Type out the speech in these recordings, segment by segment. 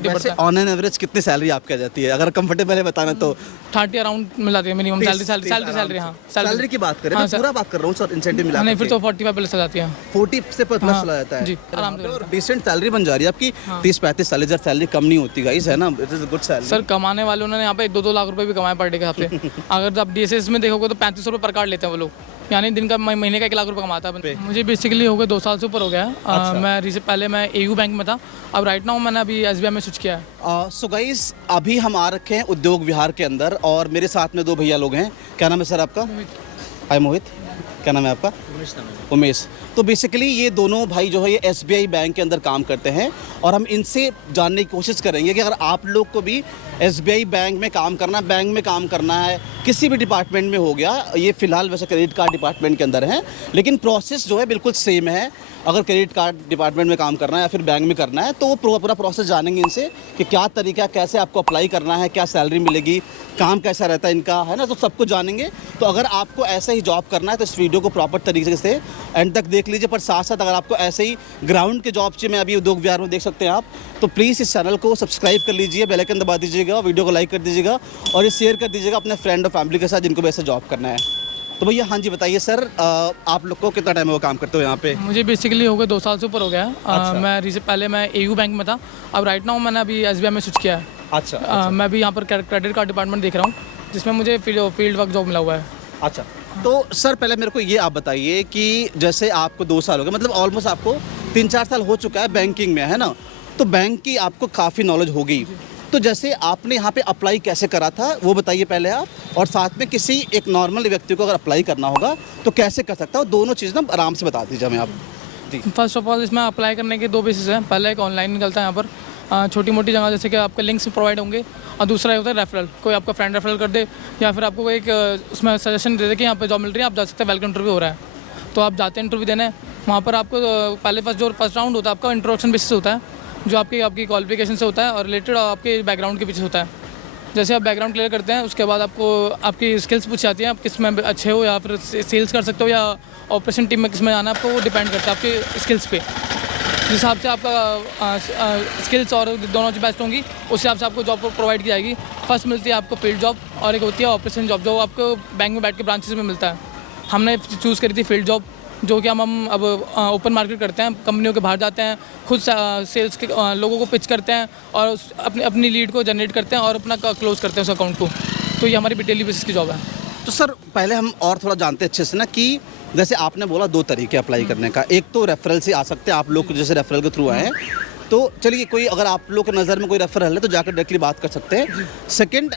वैसे on an average कितनी salary आपकी आ जाती है, अगर कंफर्टेबल है बताना तो? 30 अराउंड मिल जाती है मिनिमम सैलरी। हाँ सैलरी की बात करें, मैं पूरा बात कर रहा हूँ सर, इंसेंटिव मिला नहीं, फिर तो 45 प्लस आ जाती है। 40 से प्लस चला जाता है जी, आराम से। और डिसेंट सैलरी बन जा रही है आपकी। 30-35 साल जब सैलरी कम नहीं होती गाइस, है ना, it is good salary. Sir कमाने वाले उन्होंने यहाँ पे 2-2 लाख रुपए भी कमाए पर डे के हिसाब से। अगर आप DSS में देखोगे तो 35 रुपये पर कार्ड लेते हैं वो लोग, यानी दिन का महीने का 1 लाख रुपये कमाता है। मुझे बेसिकली हो गए 2 साल से ऊपर हो गया है। मैं पहले मैं AU बैंक में था, अब राइट नाउ मैंने अभी SBI में स्विच किया है। सो गाइस अभी हम आ रखे हैं उद्योग विहार के अंदर और मेरे साथ में 2 भैया लोग हैं। क्या नाम है सर आपका? हाय मोहित, क्या नाम है आपका? उमेश। तो बेसिकली ये दोनों भाई जो है ये SBI बैंक के अंदर काम करते हैं और हम इनसे जानने की कोशिश करेंगे कि अगर आप लोग को भी SBI बैंक में काम करना, बैंक में काम करना है, किसी भी डिपार्टमेंट में हो गया, ये फ़िलहाल वैसे क्रेडिट कार्ड डिपार्टमेंट के अंदर है, लेकिन प्रोसेस जो है बिल्कुल सेम है। अगर क्रेडिट कार्ड डिपार्टमेंट में काम करना है या फिर बैंक में करना है तो वो पूरा प्रोसेस जानेंगे इनसे कि क्या तरीका, कैसे आपको अप्लाई करना है, क्या सैलरी मिलेगी, काम कैसा रहता है इनका, है ना, तो सब कुछ जानेंगे। तो अगर आपको ऐसे ही जॉब करना है तो इस वीडियो को प्रॉपर तरीके से एंड तक देख लीजिए। पर साथ साथ अगर आपको ऐसे ही ग्राउंड के जॉब चाहिए, मैं अभी उद्योग विहार में देख सकते हैं आप, तो प्लीज़ इस चैनल को सब्सक्राइब कर लीजिए, बेल आइकन दबा दीजिएगा, वीडियो को लाइक कर दीजिएगा और ये शेयर कर दीजिएगा अपने फ्रेंड और फैमिली के साथ जिनको भी ऐसे जॉब करना है। तो भैया हाँ जी बताइए सर, आप लोग को कितना टाइम हो काम करते हो यहाँ पे? मुझे बेसिकली हो गए 2 साल से ऊपर हो गया है। मैं पहले मैं AU बैंक में था, अब राइट नाउ मैंने अभी SBI में स्विच किया है। अच्छा। मैं भी यहाँ पर क्रेडिट कार्ड डिपार्टमेंट देख रहा हूँ, जिसमें मुझे फील्ड वर्क जॉब मिला हुआ है। अच्छा, तो सर पहले मेरे को ये आप बताइए कि जैसे आपको 2 साल हो गए, मतलब ऑलमोस्ट आपको 3-4 साल हो चुका है बैंकिंग में, है ना, तो बैंक की आपको काफ़ी नॉलेज होगी। तो जैसे आपने यहाँ पे अप्लाई कैसे करा था वो बताइए पहले आप, और साथ में किसी एक नॉर्मल व्यक्ति को अगर अप्लाई करना होगा तो कैसे कर सकता है, दोनों चीज़ ना आराम से बता दीजिए हमें आप जी। फर्स्ट ऑफ ऑल इसमें अप्लाई करने के 2 बेसिस हैं। पहला एक ऑनलाइन निकलता है यहाँ पर छोटी मोटी जगह, जैसे कि आपके लिंक्स प्रोवाइड होंगे, और दूसरा होता है रेफरल, कोई आपका फ्रेंड रेफरल कर दे या फिर आपको कोई एक उसमें सजेशन दे दे कि यहाँ पे जॉब मिल रही है, आप जा सकते हैं, वेलकम इंटरव्यू हो रहा है, तो आप जाते हैं इंटरव्यू देने। वहाँ पर आपको पहले फर्स्ट राउंड होता है आपका इंट्रोडक्शन बेसिस होता है, जो आपकी क्वालिफिकेशन से होता है और रिलेटेड आपके बैकग्राउंड के पीछे होता है। जैसे आप बैकग्राउंड क्लियर करते हैं उसके बाद आपको आपकी स्किल्स पूछी जाती हैं, आप किस में अच्छे हो, या फिर सेल्स कर सकते हो या ऑपरेशन टीम में किस में जाना है, आपको वो डिपेंड करता है आपके स्किल्स पे। जिस हिसाब से आपका स्किल्स और दोनों जो बेस्ट होंगी उस हिसाब से आपको जॉब प्रोवाइड की जाएगी। फर्स्ट मिलती है आपको फील्ड जॉब और एक होती है ऑपरेशन जॉब, जो आपको बैंक में बैठ के ब्रांचेस में मिलता है। हमने चूज़ करी थी फील्ड जॉब, जो कि हम अब ओपन मार्केट करते हैं, कंपनियों के बाहर जाते हैं, खुद सेल्स के लोगों को पिच करते हैं और अपनी लीड को जनरेट करते हैं और अपना क्लोज करते हैं उस अकाउंट को। तो ये हमारी डेली बेसिस की जॉब है। तो सर पहले हम और थोड़ा जानते हैं अच्छे से ना कि जैसे आपने बोला 2 तरीके अप्लाई करने का, एक तो रेफरल से आ सकते हैं आप लोग, जैसे रेफरल के थ्रू आए हैं, तो चलिए कोई अगर आप लोग की नज़र में कोई रेफरल है तो जाकर डायरेक्टली बात कर सकते हैं। सेकंड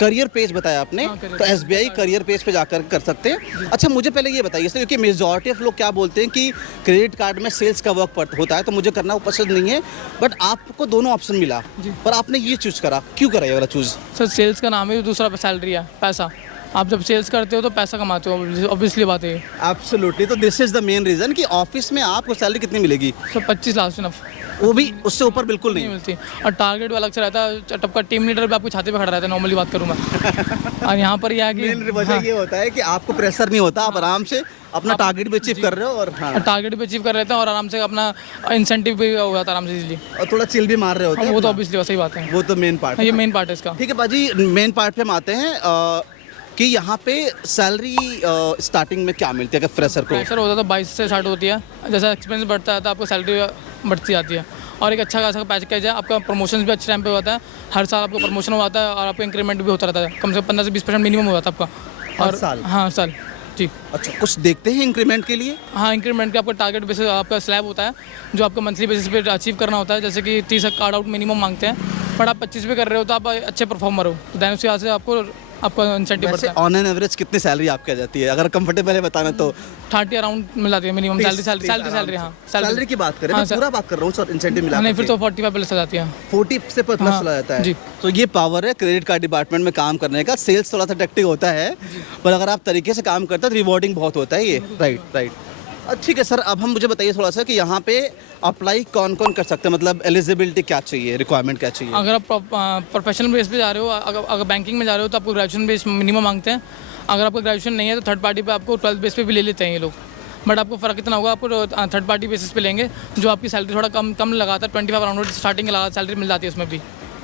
करियर पेज बताया आपने, तो SBI करियर पेज पे जाकर कर सकते हैं। अच्छा मुझे पहले ये बताइए सर, क्योंकि मेजॉरिटी ऑफ लोग क्या बोलते हैं कि क्रेडिट कार्ड में सेल्स का वर्क होता है तो मुझे करना वो पसंद नहीं है, बट आपको दोनों ऑप्शन मिला पर आपने ये चूज़ करा, क्यों करा ये वाला चूज़? सर सेल्स का नाम ही दूसरा सैलरी है, पैसा। आप जब सेल्स करते हो तो पैसा कमाते हो, ऑब्वियसली बात है। एब्सोल्युटली, तो this is the main reason कि ऑफिस में आपको सैलरी कितनी मिलेगी? सर 25 लास्ट इनफ, वो भी उससे ऊपर बिल्कुल नहीं नहीं। मिलती। और टारगेट अलग से रहता है, टपका टीम लीडर भी आपको छाते पे खड़ा रहता है, नॉर्मली बात करूँ मैं। और यहाँ पर यह है कि मेन वजह ये होता है कि आपको प्रेशर नहीं होता, आप आराम से अपना टारगेट भी अचीव कर रहे हो और टारगेट भी अचीव कर लेते हैं और आराम से अपना इंसेंटिव भी हो जाता है आराम से इजीली, और थोड़ा चिल भी मार रहे होते हैं। वो तो ऑब्वियसली सही बात है, वो तो मेन पार्ट ये मेन पार्ट है इसका। ठीक है बाजी, मेन पार्ट पे हम आते हैं कि यहाँ पे सैलरी स्टार्टिंग में क्या मिलती है अगर फ्रेशर को? फ्रेशर होता है तो 22 से स्टार्ट होती है, जैसा एक्सपीरियंस बढ़ता है तो आपको सैलरी बढ़ती जाती है और एक अच्छा खासा पैकेज है। आपका प्रमोशन भी अच्छे टाइम पे होता है, हर साल आपको प्रमोशन होता है और आपका इंक्रीमेंट भी होता रहता है, कम से कम 15 से 20% मिनिमम हो जाता है आपका हर साल? हाँ साल जी। अच्छा, कुछ देखते हैं इंक्रीमेंट के लिए? हाँ, इंक्रीमेंट का आपका टारगेट बेसिस आपका स्लैब होता है जो आपका मंथली बेसिस पे अचीव करना होता है। जैसे कि 30 कार्ड आउट मिनिमम मांगते हैं, बट आप 25 पे कर रहे हो तो आप अच्छे परफॉर्मर हो, तो दैन उसके यहाँ से आपका इंसेंटिव बढ़ता है। ऑन एन एवरेज कितनी सैलरी आपकी आ जाती है, अगर कंफर्टेबल है बताना तो? 30 अराउंड मिल जाती है मिनिमम सैलरी। हाँ सैलरी की बात करें, मैं पूरा बात कर रहा हूँ सर, इंसेंटिव मिला नहीं, फिर तो 45 प्लस आ जाती है, 40 से प्लस चला जाता है जी। तो ये पावर है क्रेडिट कार्ड डिपार्टमेंट में काम करने का। सेल्स थोड़ा सा टेक्टिक होता है, पर अगर आप तरीके से काम करते हैं तो रिवॉर्डिंग बहुत होता है ये। राइट। ठीक है सर, अब हम मुझे बताइए थोड़ा सा कि यहाँ पे अप्लाई कौन कौन कर सकते हैं, मतलब एलिजिबिलिटी क्या चाहिए, रिक्वायरमेंट क्या चाहिए? अगर आप प्रोफेशनल बेस पे जा रहे हो, अगर बैंकिंग में जा रहे हो तो आपको ग्रेजुएशन बेस मिनिमम मांगते हैं। अगर आपका ग्रेजुएशन नहीं है तो थर्ड पार्टी पे आपको 12th बेस पे भी ले लेते हैं ये लोग। बट आपको फ़र्क इतना होगा, आपको थर्ड पार्टी बेसिस पे लेंगे जो आपकी सैलरी थोड़ा कम लगाता है, 25 अराउंड स्टार्टिंग लगा सैलरी मिल जाती है उसमें भी।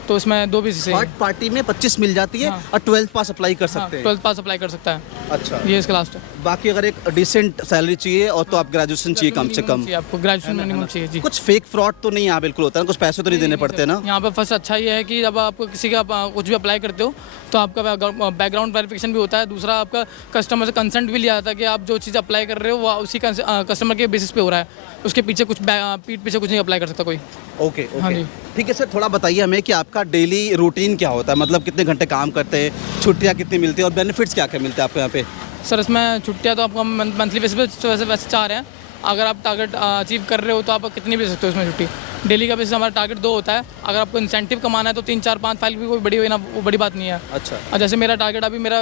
तो इसमें 2 बेसिस है। थर्ड पार्टी में 25 मिल जाती है हाँ। और 12th पास अप्लाई कर सकते हैं। 12th पास अप्लाई कर सकता है, अच्छा, ये इसका लास्ट है। बाकी अगर एक डिसेंट सैलरी चाहिए और तो आप ग्रेजुएशन चाहिए कम से कम। आपको ग्रेजुएशन मिनिमम चाहिए जी। कुछ फेक फ्रॉड तो नहीं यहाँ बिल्कुल होता है, कुछ पैसे तो नहीं देने पड़ते ना? यहाँ पर फर्स्ट अच्छा ये है कि जब आपको किसी का कुछ भी अप्लाई करते हो तो आपका बैकग्राउंड वेरिफिकेशन भी होता है। दूसरा, आपका कस्टमर से कंसेंट भी लिया जाता है कि आप जो चीज़ अप्लाई कर रहे हो वो उसी कस्टमर के बेसिस पे हो रहा है, उसके पीछे कुछ पीठ पीछे कुछ नहीं अप्लाई कर सकता कोई। ओके हाँ ओके, जी। ठीक है सर, थोड़ा बताइए हमें कि आपका डेली रूटीन क्या होता है, मतलब कितने घंटे काम करते हैं, छुट्टियाँ कितनी मिलती है और बेनिफिट्स क्या क्या मिलते हैं आपको यहाँ पे? सर इसमें छुट्टियाँ तो आपको मंथली बेसिस पे वैसे 4 हैं। अगर आप टारगेट अचीव कर रहे हो तो आप कितनी भी ले सकते हो इसमें छुट्टी। डेली का बेसिस हमारा टारगेट 2 होता है। अगर आपको इंसेंटिव कमाना है तो 3, 4, 5 फाइल भी कोई बड़ी हुई ना, वो बड़ी बात नहीं है। अच्छा, और जैसे मेरा टारगेट अभी मेरा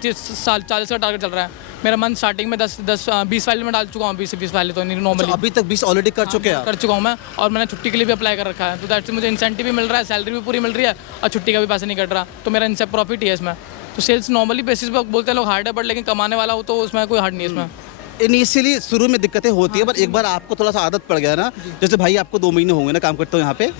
40 का टारगेट चल रहा है। मेरा मंथ स्टार्टिंग में 20 फाइल में डाल चुका हूँ, 20 से 20 फाइल तो नॉर्मली अभी तक 20 ऑलरेडी कर चुके हैं आप? कर चुका हूँ मैं, और मैंने छुट्टी के लिए भी अप्लाई कर रखा है। तो दैट से मुझे इंसेंटिव भी मिल रहा है, सैलरी भी पूरी मिल रही है और छुट्टी का भी पैसे नहीं कट रहा, तो मेरा इनसे प्रॉफिट ही है इसमें। तो सेल्स नॉर्मली बेसिस पे बोलते हैं लोग हार्ड है, बट लेकिन कमाने वाला हो तो उसमें कोई हार्ड नहीं है इसमें। इनिशियली शुरू में दिक्कतें होती है, पर एक बार आपको थोड़ा सा आदत पड़ गया ना, जैसे भाई आपको 2 महीने होंगे ना काम करते हो यहाँ पे,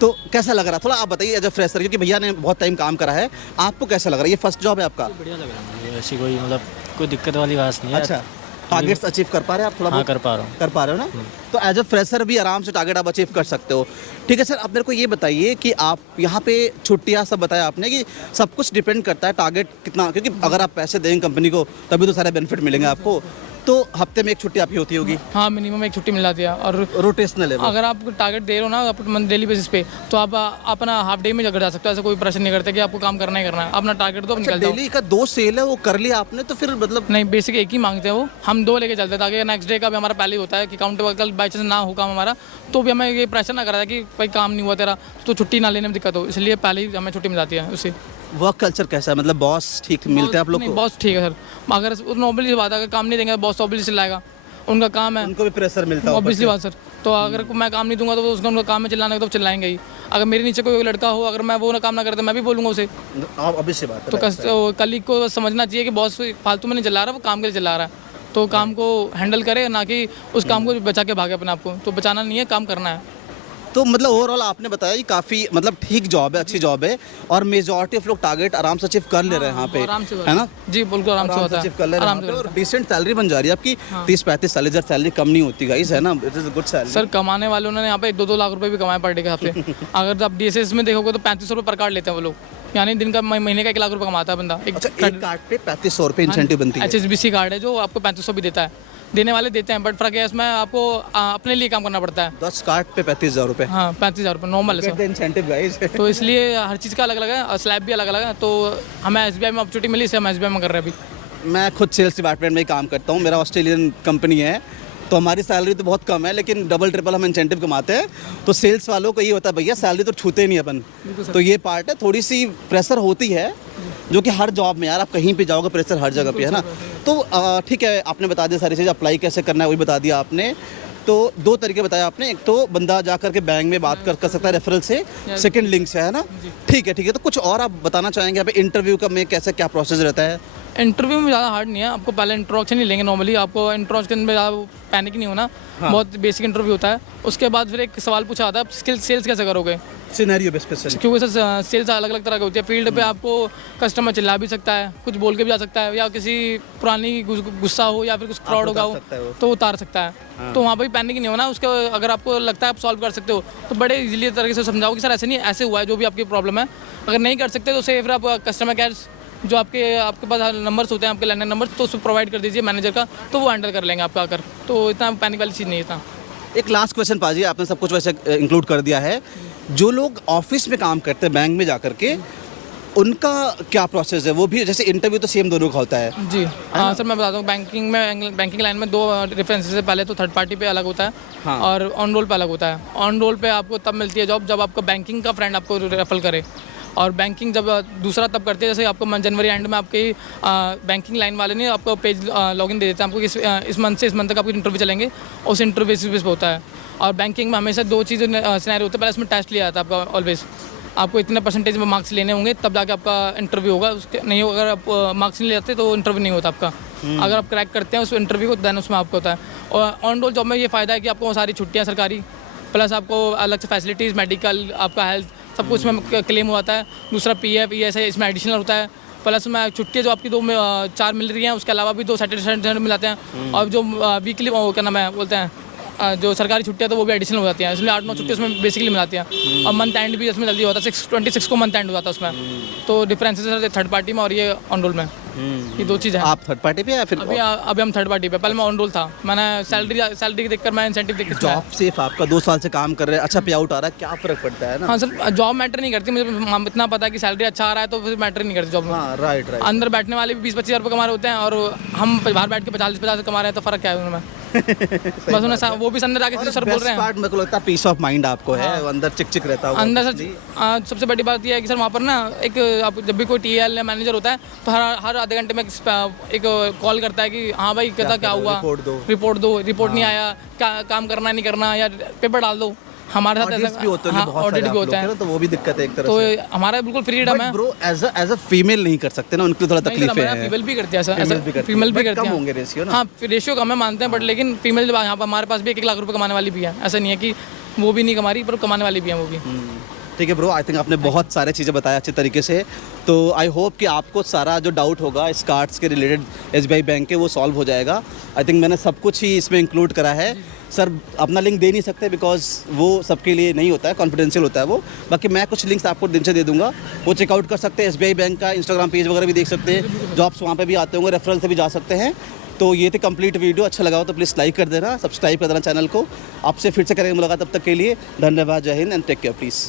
तो कैसा लग रहा है? थोड़ा आप बताइए एज अ फ्रेशर, क्योंकि भैया ने बहुत टाइम काम करा है, आपको कैसा लग रहा है? ये फर्स्ट जॉब है आपका? बढ़िया लग रहा है मुझे, ऐसी कोई मतलब कोई दिक्कत वाली बात नहीं है। अच्छा, टारगेट्स अचीव कर पा रहे हैं आप? थोड़ा हाँ बहुत कर पा रहा हूँ। कर पा रहे हो ना? तो एज अ फ्रेशर भी आराम से टारगेट आप अचीव कर सकते हो। ठीक है सर, अब मेरे को ये बताइए कि आप यहाँ पे छुट्टियाँ सब बताया आपने कि सब कुछ डिपेंड करता है टारगेट कितना, क्योंकि अगर आप पैसे देंगे कंपनी को तभी तो सारे बेनिफिट मिलेंगे आपको। तो हफ्ते में एक छुट्टी आपकी होती होगी? हाँ, मिनिमम एक छुट्टी मिल जाती है। और रोटेशनल है वो? अगर आप टारगेट दे रहे हो ना डेली बेसिस पे, तो आप अपना हाफ डे में जा सकते हो। ऐसा कोई प्रेशर नहीं करते कि आपको काम करना ही करना है, अपना टारगेट तो निकल जाओ। डेली का 2 सेल है वो कर लिया आपने, तो फिर मतलब नहीं, बेसिक एक ही मांगते हैं वो, हम 2 लेके चलते हैं ताकि नेक्स्ट डे का भी हमारा पहले ही होता है कि काउंटर कल बाई चांस ना हो काम हमारा, तो भी हमें ये प्रेशर ना करा था कि भाई काम नहीं हुआ तेरा तो छुट्टी ना लेने में दिक्कत हो, इसलिए पहले ही हमें छुट्टी मिल जाती है उससे। वर्क कल्चर कैसा है, मतलब बॉस ठीक मिलते हैं आप लोग को? बॉस ठीक है सर, अगर नॉर्मली बात है, अगर काम नहीं देंगे बॉस ऑब्वियसली चिल्लाएगा, उनका काम है, उनको भी प्रेशर मिलता है ऑब्वियसली बात सर। तो अगर मैं काम नहीं दूंगा तो उसका उनका काम है चिल्लाने का, तो चिल्लाएंगे ही। अगर मेरे नीचे कोई लड़का हो, अगर मैं वो ना काम ना करता मैं भी बोलूँगा उसे। आप अभी से बात तो कलीग को समझना चाहिए कि बॉस फालतू में नहीं चिल्ला रहा, वो काम के लिए चिल्ला रहा है, तो काम को हैंडल करे, ना कि उस काम को बचा के भागे अपने आप को। तो बचाना नहीं है, काम करना है। तो मतलब ओवरऑल आपने बताया कि काफ़ी मतलब ठीक जॉब है, अच्छी जॉब है, और मेजॉरिटी ऑफ लोग टारगेट आराम से अचीव कर ले रहे हैं यहाँ पे, आराम से है ना? जी बिल्कुल आराम से होता अचीव कर ले है, रहे हैं आराम यहाँ पे, से। और डिसेंट सैलरी बन जा रही है आपकी। 30-35 40 हज़ार सैलरी कम नहीं होती गाइस, है ना? It is good salary. Sir कमाने वाले उन्होंने यहाँ पे 2-2 लाख रुपए भी कमाए पर डे के हिसाब से। अगर आप DSS में देखोगे तो 3500 रुपये पर कार्ड लेते हैं वो लोग, यानी दिन का महीने का 1 लाख रुपये कमाता है बंदा। अच्छा, एक कार्ड पे 3500 रुपये इंसेंटिव बनती है? HSBC कार्ड है जो आपको 3500 भी देता है, देने वाले देते हैं, बट फर्क है इसमें आपको अपने लिए काम करना पड़ता है। 10 कार्ड पे 35,000 रुपये? हाँ, 35,000 रुपये नॉर्मल है सर। Incentive guys. तो इसलिए हर चीज़ का अलग अलग है और स्लैब भी अलग अलग है। तो हमें SBI में अपॉर्चुनिटी मिली, इसे हम SBI में कर रहे हैं अभी। मैं खुद सेल्स डिपार्टमेंट में ही काम करता हूँ, मेरा ऑस्ट्रेलियन कंपनी है, तो हमारी सैलरी तो बहुत कम है, लेकिन डबल ट्रिपल हम इंसेंटिव कमाते हैं। तो सेल्स वालों को ये होता है भैया सैलरी तो छूते नहीं अपन, तो ये पार्ट है, थोड़ी सी प्रेशर होती है, जो कि हर जॉब में यार, आप कहीं पे जाओगे प्रेशर हर जगह पे है ना? तो ठीक है, आपने बता दिया सारी चीज़, अप्लाई कैसे करना है वही बता दिया आपने। तो 2 तरीके बताया आपने, एक तो बंदा जा करके बैंक में बात कर सकता है रेफरल से, सेकंड लिंक से, है ना? ठीक है ठीक है, तो कुछ और आप बताना चाहेंगे यहाँ पे इंटरव्यू का में कैसे क्या प्रोसेस रहता है? इंटरव्यू में ज़्यादा हार्ड नहीं है, आपको पहले इंट्रोडक्शन ही लेंगे नॉर्मली, आपको इंट्रोडक्शन में ज़्यादा पैनिक नहीं होना। बहुत बेसिक इंटरव्यू होता है, उसके बाद फिर एक सवाल पूछा आता है सेल्स कैसे करोगे, सिनेरियो बेस पे सेल, क्योंकि सर सेल्स अलग अलग तरह की होती है। फील्ड पे आपको कस्टमर चिल्ला भी सकता है, कुछ बोल के भी जा सकता है, या किसी पुरानी गुस्सा हो या फिर कुछ फ्रॉड होगा हो तो उतार सकता है। तो वहाँ पर भी पैनिक नहीं होना। उसके अगर आपको लगता है आप सॉल्व कर सकते हो तो बड़े इजीली तरीके से समझाओ कि सर ऐसे नहीं, ऐसे हुआ है, जो भी आपकी प्रॉब्लम है। अगर नहीं कर सकते तो फिर आप कस्टमर केयर जो आपके पास नंबर्स होते हैं, आपके लैंडलाइन नंबर, तो उसको प्रोवाइड कर दीजिए मैनेजर का, तो वो हैंडल कर लेंगे आपका आकर। तो इतना पैनिक वाली चीज़ नहीं है इतना। एक लास्ट क्वेश्चन पाजी, आपने सब कुछ वैसे इंक्लूड कर दिया है। जो लोग ऑफिस में काम करते हैं बैंक में जा करके, उनका क्या प्रोसेस है? वो भी जैसे इंटरव्यू तो सेम दोनों का होता है? जी हाँ सर, मैं बताता हूँ। बैंकिंग लाइन में 2 रेफरेंसेस है। पहले तो थर्ड पार्टी पे अलग होता है, हाँ, और ऑन रोल पे अलग होता है। ऑन रोल पे आपको तब मिलती है जॉब जब आपका बैंकिंग का फ्रेंड आपको रेफर करे, और बैंकिंग जब दूसरा तब करते हैं, जैसे आपको जनवरी एंड में आपके बैंकिंग लाइन वाले ने आपको पेज लॉगिन दे देते हैं आपको, इस मंथ से इस मंथ तक आपको इंटरव्यू चलेंगे, उस इंटरव्यू बेसिस पे होता है। और बैंकिंग में हमेशा 2 चीज़ सिनेरियो होते हैं। पहले इसमें टेस्ट लिया जाता है आपका, ऑलवेज आपको इतने परसेंटेज में मार्क्स लेने होंगे तब जाके आपका इंटरव्यू होगा। उसके नहीं हो, अगर आप मार्क्स नहीं लेते तो इंटरव्यू नहीं होता आपका। अगर आप क्रैक करते हैं उस इंटरव्यू को, देन उसमें आपका होता है। और ऑन रोल जॉब में ये फ़ायदा है कि आपको सारी छुट्टियाँ सरकारी, प्लस आपको अलग से फैसिलिटीज़, मेडिकल, आपका हेल्थ, सब कुछ में क्लेम होता है। दूसरा PF ESI इसमें एडिशनल होता है। प्लस में छुट्टियाँ जो आपकी 4 मिल रही हैं, उसके अलावा भी 2 सैटरडे संडे मिलाते हैं। और जो वीकली क्या नाम है बोलते हैं, जो सरकारी छुट्टियाँ तो वो भी एडिशनल हो जाती हैं, इसलिए 8-9 छुट्टी उसमें बेसिकली मिलाती हैं। और मंथ एंड भी इसमें जल्दी होता है, 26 को मंथ एंड हो जाता है उसमें। तो डिफरेंसेस है थर्ड पार्टी में और ये ऑन रोल में, ये 2 चीज़ है। आप थर्ड पार्टी पे या फिर अभी हम थर्ड पार्टी पे, पहले मैं ऑन रोल था। मैंने सैलरी देखकर मैं इंसेंटिव देखकर जॉब सेफ आपका 2 साल से काम कर रहे हैं, अच्छा पे आउट आ रहा है, क्या फ़र्क पड़ता है ना? हाँ सर, जॉब मैटर नहीं करती, मुझे इतना पता है कि सैलरी अच्छा आ रहा है तो फिर मैटर नहीं करती जॉब में। हाँ, राइट। अंदर बैठने वाले भी 20-25 हज़ार रुपये कमा रहे होते हैं और हम बाहर बैठ के 40-50 कमा रहे हैं, तो फ़र्क क्या है उनमें? बस उन्हें वो भी अंदर आके सर बोल रहे हैं। पार्ट मेरे को लगता है पीस ऑफ माइंड आपको है, अंदर चिक रहता होगा अंदर सर सबसे बड़ी बात यह है कि सर वहाँ पर ना एक आप जब भी कोई TL या मैनेजर होता है तो हर आधे घंटे में एक कॉल करता है कि हाँ भाई क्या हुआ, रिपोर्ट दो, रिपोर्ट नहीं आया, काम करना नहीं करना, या पेपर डाल दो। हमारे साथ ऐसा भी होते हैं, बहुत ऑडिट भी होता है, तो वो भी दिक्कत है एक तरह तो से। हमारा बिल्कुल फ्रीडम है। ब्रो एज अ फीमेल नहीं कर सकते ना, उनकी थोड़ा तकलीफ है। फीमेल भी करती है ऐसा, फीमेल भी करती है। कम होंगे रेशियो ना? हाँ, रेशियो कम है मानते हैं, बट लेकिन फीमेल जो यहाँ पर हमारे पास भी 1 लाख रुपए कमाने वाली भी है। ऐसा नहीं है कि वो भी नहीं कमा रही, पर कमाने वाली भी है वो भी। ठीक है ब्रो, आई थिंक आपने बहुत सारे चीज़ें बताया अच्छे तरीके से। तो आई होप कि आपको सारा जो डाउट होगा इस कार्ड्स के रिलेटेड SBI बैंक के, वो सॉल्व हो जाएगा। आई थिंक मैंने सब कुछ ही इसमें इंक्लूड करा है। सर अपना लिंक दे नहीं सकते बिकॉज वो सबके लिए नहीं होता है, कॉन्फिडेंशियल होता है वो। बाकी मैं कुछ लिंक्स आपको दिन से दे दूंगा, वो चेकआउट कर सकते हैं। SBI बैंक का इंस्टाग्राम पेज वगैरह भी देख सकते हैं, जॉब्स वहाँ पे भी आते होंगे, रेफरल से भी जा सकते हैं। तो ये थी कंप्लीट वीडियो। अच्छा लगा हो तो प्लीज़ लाइक कर देना, सब्सक्राइब कर देना चैनल को। आपसे फिर से करेंगे मुलाकात, तब तक के लिए धन्यवाद, जय Hind and take care please.